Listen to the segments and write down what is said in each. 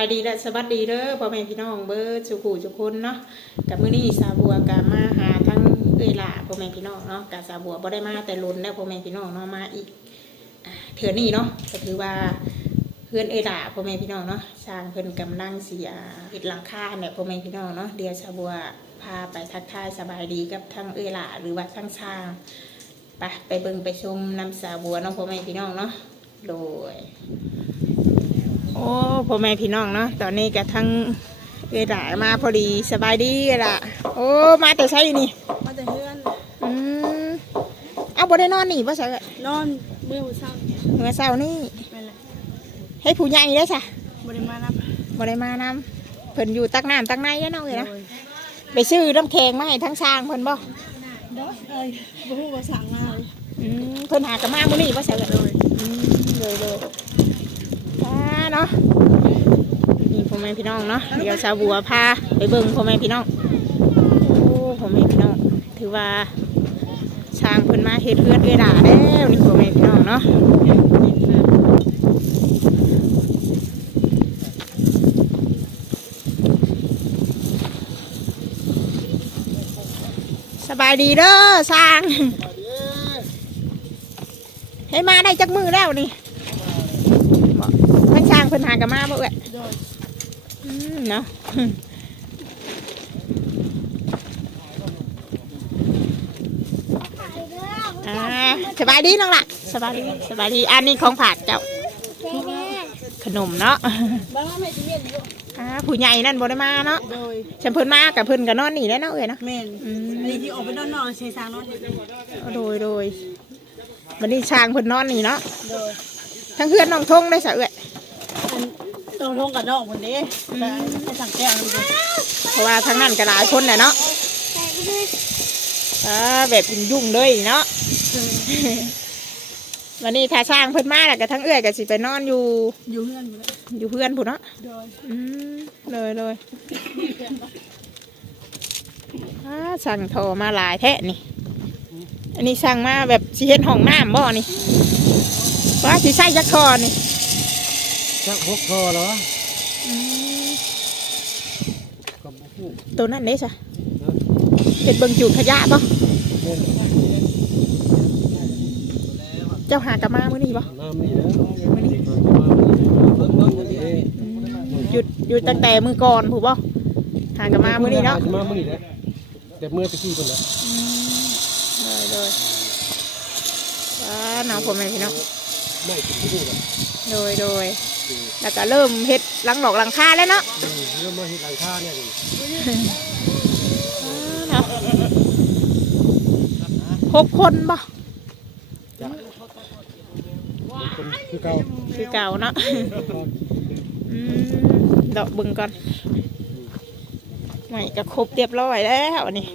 บายดีและสวัสดีเด้อพ่อแม่พี่น้องเบิร์ดสุขุทุคนเนาะกับมื้อนี้สาบัวกามาหาทั้งเอยล่าพ่อแม่พี่น้องเนาะกับสาบัวบ่ได้มาแต่ลุนแล้วพ่อแม่พี่น้องเนาะมาอีกเถื่อนี้เนาะก็ถือว่าเพื่อนเอยล่าพ่อแม่พี่น้องเนาะสร้างเพิ่นกำลังเสิอ่าเฮ็ดหลังคาเนี่ยพ่อแม่พี่น้องเนาะเดี๋ยวสาบัวพาไปทักทายสบายดีกับทั้งเอยล่าหรือว่าทั้งช่างไปไปเบิ่งไปชมนำสาบัวเนาะพ่อแม่พี่น้องเนาะโดย โอ้พ่อแม่พี่น้องเนาะตอนนี้ก็ทั้งเวลามาพอดีสบายดีล่ะโอ้มาแต่ใช่นี่มาแต่เพื่อนอืมเอาบ่ได้นอนนี่ป่ะใช่นอนมือเศร้าเมื่อเช้านี่เป็นไรให้ผู้ใหญ่ได้อจ้ะบริมานับบ่ได้มานำเพิ่นอยู่ตักน้ำตักในแล้วเนาะเอ้ยนะโดยไปซื้อน้ำแข็งมาให้ทั้งช้างเพิ่นบ่ดอกเอ้ยบุ้งภาษาง่ายอืมเพิ่นหากะมามื้อนี้ป่ะใช่เลยอืมเลยเลยอ่า เนาะนี่พ่อแม่พี่น้องเนาะเดี๋ยวสาวบัวพาไปเบิ่งพ่อแม่พี่น้องโอ้พ่อแม่พี่น้องถือว่าช้างเพิ่นมาเฮ็ดเพื่อนเอื้อด่าแล้วนี่พ่อแม่พี่น้องเนาะสบายดีเด้อช้าง ให้มาได้จักมือแล้วนี่บอกทั้งช้างเพิ่นหากันมาบ่เอ่ยโดยอืมเนาะอ่าสบายดีน้องล่ะสบายดีสบายดีอันนี้ของผาดเจ้า ขนมเนาะบ้านไม่จะเย็นอยู่อ่าผู้ใหญ่นั่นบ่ได้มาเนาะโดยฉันเพิ่นมากับเพิ่นก็นอนนี่แหล้วเนาะเอ้ยเนาะเมนอืมอันนี้ที่ออกไปนอนนอนใช้สร้างนอนโดยโดยวันนี้ช้างเพิ่นนอนนี่เนาะโดยทั้งเพื่อนน้องทงได้สะเอ้ยอันตร งทงกับนอกคนนี้แต่ให้สั่งแก้วนั่นเองเพราะว่าทั้งนั้นก็หลายคนแหละเนาะอ่าแบบยุ่งๆเลยเนาะวันนี้ถ้าช้างเพิ่นมาแล้วก็ทั้งเอื้อยก็สิไปนอนอยู่ อยู่เพื่อนหมดเลยอยู่เพื่อนผู้นเนาะโดยอืมเลยเลยอ่าสั่งโทรมาหลายแท้นี่ อันนี้สั่งมาแบบสิเห็นห้องน้ำบ่นี่ว่าสิใส่ยักษ์คอนี่ ชักพกคอเหรออืมกับผู้ตัวนั้นเด้จ้ะเป็นเบิ่งจูดขยะบ่เป็นเจ้าหากะมามื้อนี้บ่น้ำนี่แล้วมื้อนี้เอ๊ะอืมหยุดหยุดตั้งแต่มื้อก่อนผู้บ่หากะมามื้อนี้เนาะมามื้อนี้แหละแต่เมื่อตะกี้คนละอืมเลยเลยว้าหนาวผมเลยพี่น้องไม่ถึงที่นี่หรอกโดยโดย แล้วก็เริ่มเฮ็ดหลังหลอกหลังคาแล้วเนาะอืมเริ่มมาเห็นหลังคาเนี่ยดิเนาะหกคนบ่จ้ะคนคือเก่าคือเก่าเนาะอืมดอกบึงก่อนไม่ก็ครบเรียบร้อยแล้วอันนี้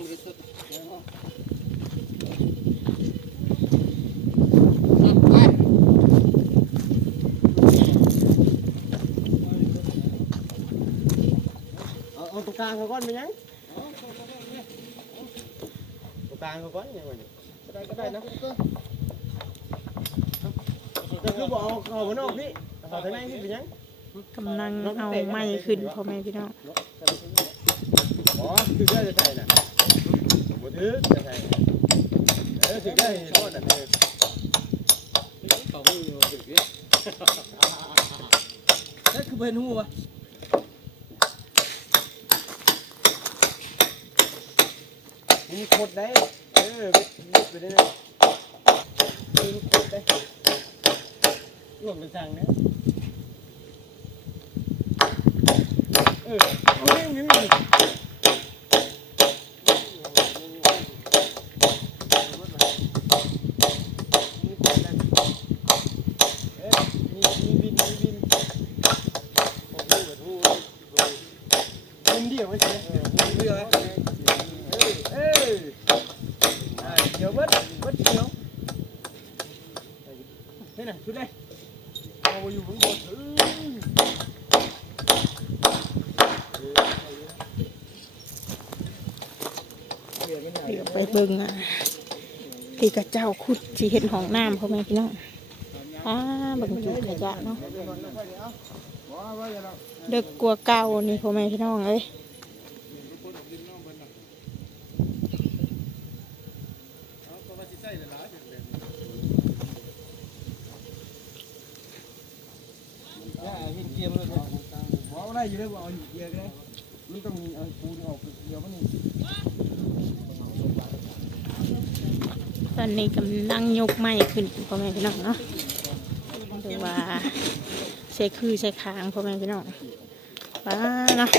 เอาเอา ตรงกลางเขาก้อนไปยังตรงกลางเขาก้อนยังไงเนี่ยก็ได้ก็ได้นะก็คือบอกเอาเขามานอกพี่เขาทางไหนพี่ไปยังกำลังเอาไม้ขึ้นพ่อแม่พี่น้องอ๋อคือได้จะใช่น่ะบ่ถือจะใช่เออถือได้รอดน่ะเออเขาไม่อยู่ถือพี่นั่นคือเป็นหัว มีโคตรได้เออบิดไปได้เลยมีโคตรได้รวมเป็นสั่งนะเออเอาเรื่องนี้ bớt nhiều. Thế này, xuống đây. Ngồi dù vững bột thử. เดี๋ยวไปเบิ่งอะที่กระเจ้าขุดสิเห็นห้องน้ำพ่อแม่พี่น้องอ่าเบิ่งจุดขยะเนาะเด็กกลัวเก่านี่พ่อแม่พี่น้องเอ้ย ตอนนี้กำลังยกไม้ขึ้นพ่อแม่พี่น้องเนาะหรือว่าใช้คือใช้ค้างพ่อแม่พี่น้องว้าเนาะ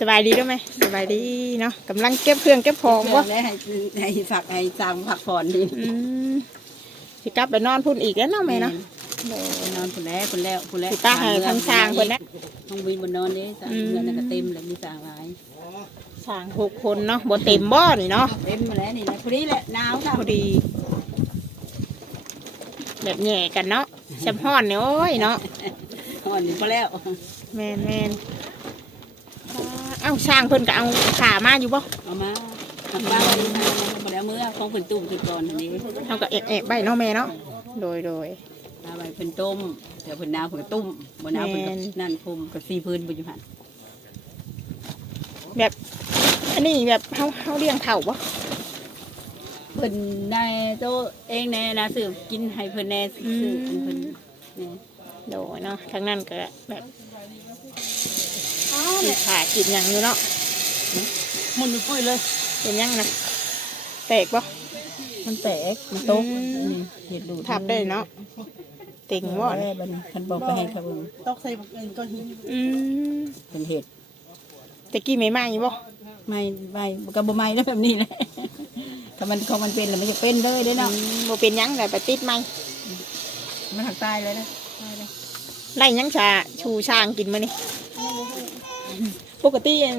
สบายดีด้วยไหมสบายดีเนาะกำลังเก็บเครื่องเก็บของบ่วะให้ให้ฝักให้สร้างผักผ่อนดีอืมสิกลับไปนอนพุ่นอีกแล้วเนาะแม่เนาะ โอ้ยนอนพุ่นแล้วพุ่นแล้วพุ่นแล้วสิตาให้ทางสร้างคนนะ ห้องวินบนนอนนี่สร้างเงินน่ะก็เต็มแล้วมีสร้างหลายสร้างหกคนเนาะบ่เต็มบ่นี่เนาะเต็มมาแล้วนี่แหละพอดีแหละหนาวค่ะพอดี แบบแหย่กันเนาะแซมฮ้อนเนี่ยโอ้ยเนาะอ่อนนี่พอแล้วแมนแมนอ่าเอ้าสร้างเพิ่นก็เอาขามาอยู่บ่เอามาทำบ้านวันนี้มาแล้วเมื่อของเพิ่นตุ้มจุดก่อนอันนี้เอาก็แอบแอบๆใบเนาะแม่เนาะโดยโดย เอาไว้เพิ่นต้มเดี๋ยวเพิ่นหนาวเพิ่นก็ตุ้มบ่หนาวเพิ่นก็แม่น นั่นคุมกับซีพื้นบ่อยู่หั่นแบบ อันนี้แบบเฮาเฮาเลี้ยงเถ่าบ่เพิ่นได้โตเองแน่นะซื้อกินให้เพิ่นแน่ซื้ออันเพิ่นแน่ โดยเนาะทั้งนั้นก็แบบกินขากินหยังอยู่เนาะมุนปุ้ยเลย เป็นหยังนะแตกบ่ มันแตก มันตกอืม นี่เห็ดดูดทับได้เนาะ เต็งบ่ว่าเนี่ยบัดนี้คันบอกไปให้เขาเบิ่งตกใส่บักเอิญก้อนหินอืมเป็นเห็ดตะกี้ไม่ไหม้บ่ไม่ไม่ก็บ่ไม่แล้วแบบนี้แหละถ้ามันของมันเป็นแล้วมันจะเป็นเลยเด้ออืเนาะมบ่เป็นหยังแต่ไปติดไหมมันหักตายเลยนะตายเลยไล่หยังชาชูช้างกินมานี่ปกติอัน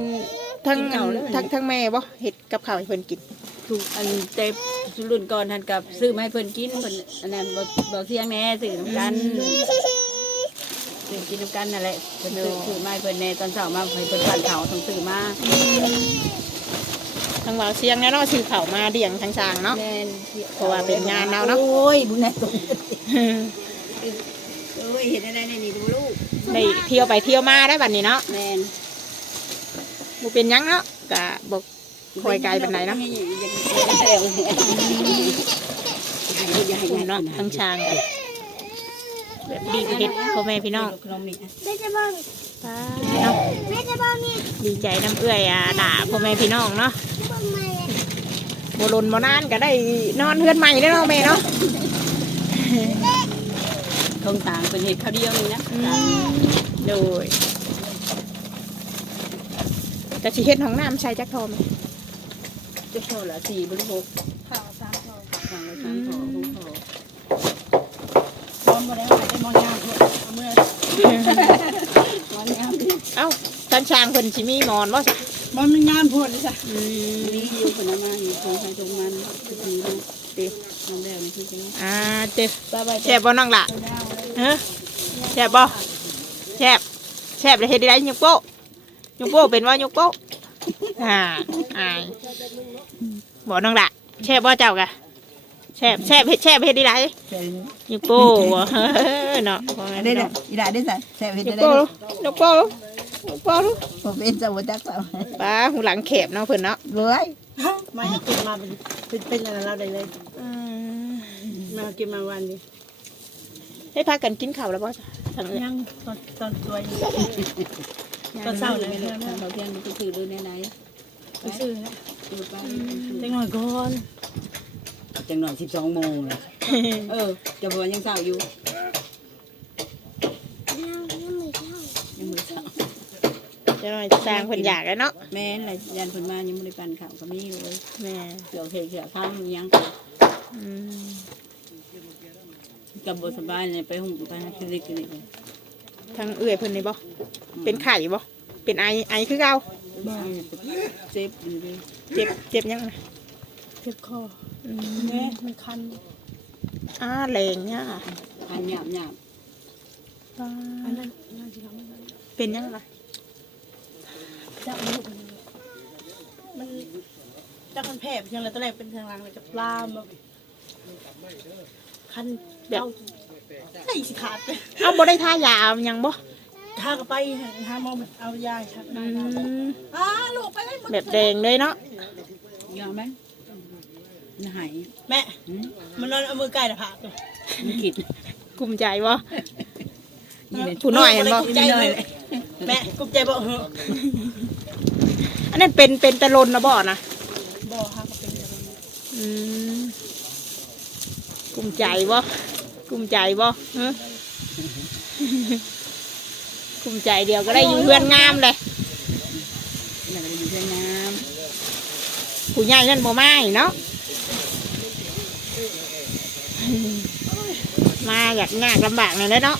ทั้งทั้งทั้งแม่บ่เฮ็ดกับข้าวให้เพิ่นกิน ถูกอันเต็มรุ่นก่อนทันกับซื้อมาให้เพิ่นกินเพิ่นอันนั้นบ่บ่เที่ยงแน่ซื้อน้ำกันซื้อกินน้ำกันนั่นแหละเพิ่นซื้อซื้อมาให้เพิ่นแน่ตอนเช้ามาให้เพิ่นปั่นข้าวต้องซื้อมาทั้งวาวเสียงแน่เนาะชื่อเขามาเลี้ยงทั้งช้างเนาะ แม่นเพราะว่าเป็นงานเราเนาะ โอ้ยบุญแน่ตรงโอ้ยเห็นอะไรในนี่ดูลูกได้เที่ยวไปเที่ยวมาได้บัดนี้เนาะแมนบ่เป็นหยังเนาะก็บ่ คอยไกลปานใดเนาะหญ่ใหญ่เนาะทั้งช้างแบบดีเฮ็ดพ่อแม่พี่น้องขนมนี่ป้าเนาะดีใจน้ำเอื้อยอะด่าพ่อแม่พี่น้องเนาะบ่ลนบ่นานก็ได้นอนเฮือนใหม่แล้เนาะแม่เนาะทงต่างเป็นเห็ดข้าวเดียวนี่นะโดยแต่สิเฮ็ดห้องน้ำใช้จักทอม จะโชว์ละสี่บริโภคข่าวสามข่าวทางละสามขอหกขอพร้อมมาแล้วได้มองยามด้วยเอาเมื่อวันนี้เอ้าท่านช้างเพิ่นสิมีหมอนบ่ซะมันมีงานพูดเลยจ้ะอืมนี่อยู่คนละมาอยู่ตรงใครตรงมันคือดีนะติน้ำแดงนี่คือจังอ่าเด้อบ๊ายบายแซ่บบ่น้องล่ะฮะแซ่บบ่แซ่บแซ่บแล้วเฮ็ดได้ยกโป๊ะยกโป๊ะเป็นว่ายกโป๊ะ อ่าอายบ่น้องล่ะแซ่บบ่เจ้ากะแซ่บแซ่บเฮ็ดแซ่บเฮ็ดได้เจ๋งยกโป้บ่เฮ้อเนาะพ่อแม่ได้พี่เลน้อยงอีดาได้ใส่แซ่บเห็ดยกได้โป้เลยยกโป้ยกโป้ลูกผมเป็นสมุทรจักรสาวป้าหูหลังเข็บเนาะเพิ่นเนาะรวยมาให้กินมาเป็นเป็นเป็นอะไรเราได้เลยอืมมากินมาวันนี้ให้พากันกินข้าวแล้วบ่จ๊ะทางเอ้ยยังตอนตอนตัวอยู่ตอนเช้าเลยเขาเที่ยงมันก็คือดูในไหนไป ซื้อนะดูไปเล็กหน่อยก่อนจังหน่อยสิบสองโมงเลยเออจะบอกยังเช้าอยู่ยังมือเช้าจะหน่อยสร้างเพิ่นอยากแล้วเนาะแม่นอะไรยันผลมายังไม่ได้ปั่นข่าวก็มีเลยแม่เกี่ยวเขียวเขียวข้ามยังอืมกับบสบายเนี่ยไปหุ่มไปคลินิกคลินิกเลยทางเอื้อยเพิ่นนี่บ่เป็นไข้บ่เป็นไอไอคือเก่า บ้าเจ็บอยู่ดิเจ็บเจ็บยังน่ะเจ็บคออืมแม่มันคันอ้าแรงเนี่ยอันหยาบหยาบป้าอันนั้นน่าจะทำมันเป็นยังล่ะจะลูกมันจะมันแผลยังไงตอนแรกเป็นทางหลังเลยกับปลาแบบคันแบบเอาใส่สิขาดไปเอาบ่ได้ทายาเอาหยังบ่ ทากไปหาหมอเอายาครับอืมอ้าลูกไปเลยแบบแดงเลยเนาะยอมไหมมันหายแม่มันนอนเอามือไก่น่ะผากตัวมันกิดกลุ้มใจบ่นี่เป็นผู้น้อยเห็นบ่กุ้มใจเลยแม่กุ้มใจบ่เหอะอันนั้นเป็นเป็นตะลนนะบ่นะบ่ฮะก็เป็นแบบนั้นอืมกลุ้มใจบ่กลุ้มใจบ่ฮะกลุ้มใจเดียวก็ได้อยู่เพื่อนงามเลยแล้วก็อยู่เพื่อนน้ผู้ใหญ่นั่นบ่มาอีกเนาะมาอยากงากลำบากหน่อยเลยเนาะำ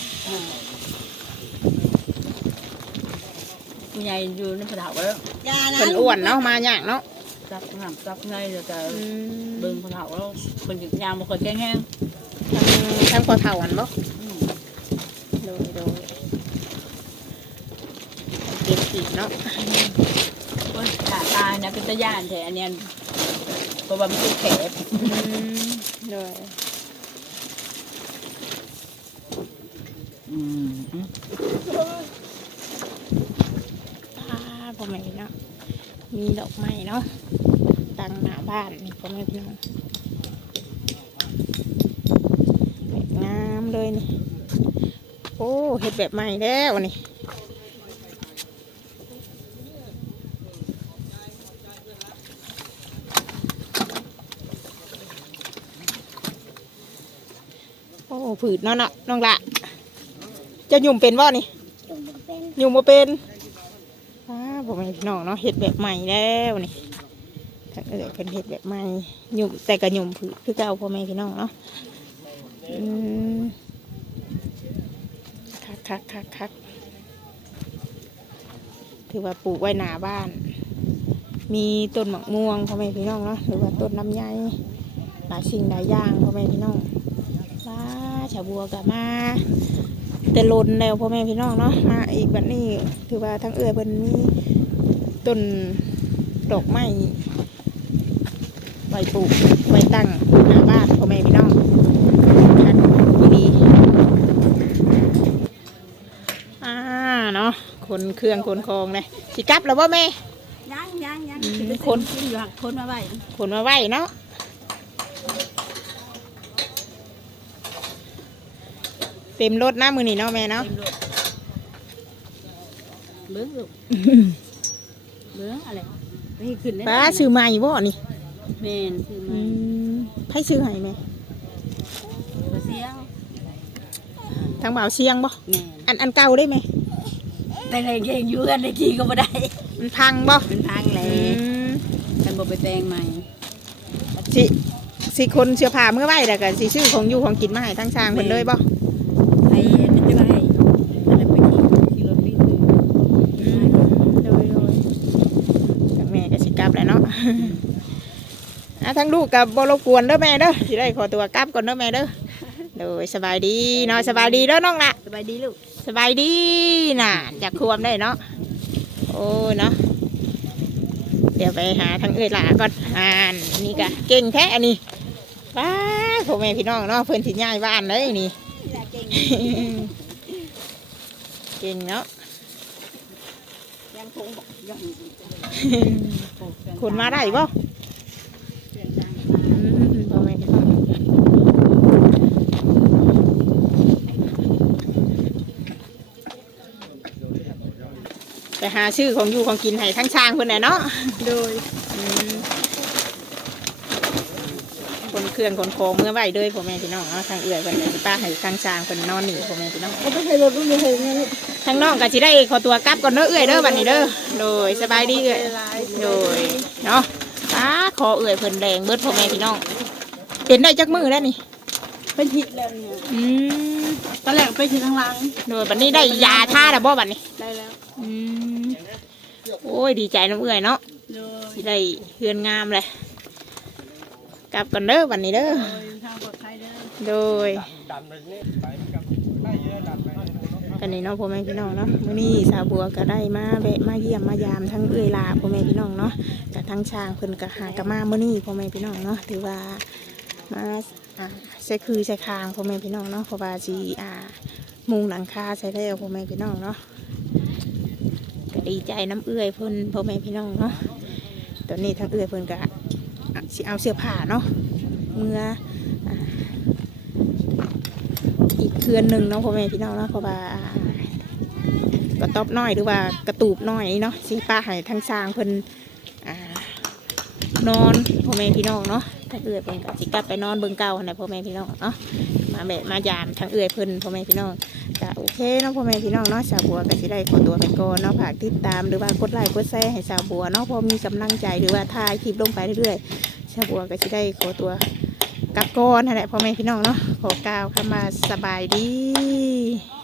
ผู้ใหญ่อยู่ในผาแล้วยานะเป็นอ้วนเนาะมาอยากเนาะจับหามจับไงแล้วก็อืมเบิ่งผาแล้วคนหยุดยามบางคนแกงแห้งทั้งทั้งพอเท่าอันบ่อืมโดยโดย เก็บขีดเนาะโอ้าตายนะเป็นตะย่านแท้อันเนี้ยเพราะว่ามันเป็นแผลอืมโดยอืมอ่าพ่อแม่เนาะมีดอกไม้เนาะตั้งหน้าบ้านนี่พ่อแม่พี่น้องงามเลยนี่โอ้เห็ดแบบใหม่แล้วนี่ ผืดเนาะเนาะน้องละ จะหยุ่มเป็นบ่นี่หยุ่มมาเป็นอ้าผมเป็นพี่น้องเนาะเห็ดแบบใหม่แล้วนี่ถ้าเกิดเป็นเห็ดแบบใหม่หยุ่มแต่ก็หยุ่มผืดคือเก่าพ่อแม่พี่น้องเนาะอืมคักคักคักคักถือว่าปลูกไว้หน้าบ้าน มีต้นมะม่วงพ่อแม่พี่น้องเนาะหรือว่าต้นลำไยหลายสิ่งหลายอย่างพ่อแม่พี่น้องว้าชาวบัวกับมาแต่ลนแล้วพ่อแม่พี่น้องเนาะมาอีกแบบนี้ถือว่าทั้งเอื้อเพิ่นมีต้นดอกไม้ไว้ปลูกไว้ตั้งหน้าบ้านพ่อแม่พี่น้องคักดีๆอ่าเนาะคนเครื่องคนคองเลยสิกลับแล้วว่าแม่ยังยังยังอืมสิไปคนกินอยู่หักคนมาไว้ขนมาไหวเนาะ เต็มรถหน้ามือนี่เนาะแม่เนาะเต็มรถเบิ้งลูกเบิ้งอะไรไปขึ้นได้ป้าซื้อใหม่บ่นี่แมนซื้ออืมามไผซื้อให้แม่บ่เสียงทางบ่าวเชียงบ่แมนอันอันเก่าได้ไหมแต่ไงเก่งอยู่กันในกี่ก็บ่ได้มันพังบ่มันพังเลอืยมกันบ่ไปแต่งใหม่สิสิคนเสื้อผ้าเมื่อไหวแต่ก็สิซื้อของอยู่ของกินมาให้ทั้งช้างเพิ่นเลยบ่ ไอ้นั่นจะไปให้อันนั้นไปขี่ขี่รถวิ่งเลย อืมโดยโดยกับแม่ก็สิกลับแหล้วเนาะ อะ ทั้งลูกกับบรบกวนเด้อแม่เด้อสิได้ขอตัวกลับก่อนเด้อแม่เด้อโดยสบายดีเนาะสบายดีเด้อน้องละสบายดีลูกสบายดีน่ะจากควมได้เนาะโอ้ยเนาะเดี๋ยวไปหาทางเอื้อยหลาก่อนอ่านนี่กะเก่งแท้อันนี้ป้าพ่อแม่พี่น้องเนาะเพื่อนสิย้ายบ้านเลยนี่เก่งเก่งเนาะยังคงบอกยังคนมาได้บ่เสียงดัง อืมพ่อแม่พี่น้องไป หาชื่อของอยู่ของกินให้ทั้งช้างเพื่อนน่ะเนาะโดยอืมคนเครื่องคนโคงเมื่อไหวเลยพ่อแม่พี่น้องเนาะทางเอื้อยเพิ่นเลยสิป้าให้ทางช้างเพิ่นนอนหนีพ่อแม่พี่น้องเขาไม่เคยรถรุ่นนี้เลยนะลูกทางน้องก็สิได้ขอตัวกลับก่อนเด้อเอื้อยเด้อบัดนี้เด้อโดยสบายดีเอื้อยลายโดยเนาะป้าขอเอื้อยเพิ่นแดงเบิดพ่อแม่พี่น้องเป็นได้จักมือแล้วนี่เป็นหิดแล้วเนี่ยอืมตอนแรกไปที่ทางหลังโดยบัดนี้ได้ยาท่าแล้วบ่บัดนี้ได้แล้วอืม โอ้ยดีใจน้ำเอื้อยเนาะโดยสิได้เฮือนงามเลยกลับก่อนเด้อบัดนี้เด้อโดยทางปลอดภัยเด้อโดยดันไปนี่ไปกับได้เยอะดันไปกันนี้เนาะพ่อแม่พี่น้องเนาะมื้อนี้สาวบัวก็ได้มาแวะมาเยี่ยมมายามทั้งเอื้อยลาพ่อแม่พี่น้องเนาะกับทั้งช้างเพิ่นก็หากะมามื้อนี้พ่อแม่พี่น้องเนาะถือว่ามาอ่าใส่คือใส่คางพ่อแม่พี่น้องเนาะเพราะว่าสีอ่ามุงหลังคาใส่แล้วพ่อแม่พี่น้องเนาะก็ ดีใจน้ำเอื้อยเพิ่นพ่อแม่พี่น้องเนาะตอนนี้ทางเอื้อยเพิ่นก็อะสิเอาเสื้อผ้าเนาะเมื่ออีกเคือนหนึ่งเนาะพ่อแม่พี่น้องเนาะเพราะว่าอ่ากระต๊อบน้อยหรือว่ากระตูบน้อยเนาะสีป้าให้ทางสร้างเพิ่นอ่านอนพ่อแม่พี่น้องเนาะทางเอื้อยเพิ่นก็สิกลับไปนอนเบิ่งเก่าหั่นพ่อแม่พี่น้องเนาะมาแบบมายามทางเอื้อยเพิ่นพ่อแม่พี่น้องก็โอ เนาะพ่อแม่พี่น้องเนาะสาวบัวก็สิได้ขอตัวไปก่อนเนาะฝากติดตามหรือว่ากดไลค์กดแชร์ให้สาวบัวเนาะพอมีกำลังใจหรือว่าถ่ายคลิปลงไปเรื่อยๆสาวบัวก็สิได้ขอตัวกลับก่อนนั่นแหละพ่อแม่พี่น้องเนาะขอกล่าวคำว่าสบายดี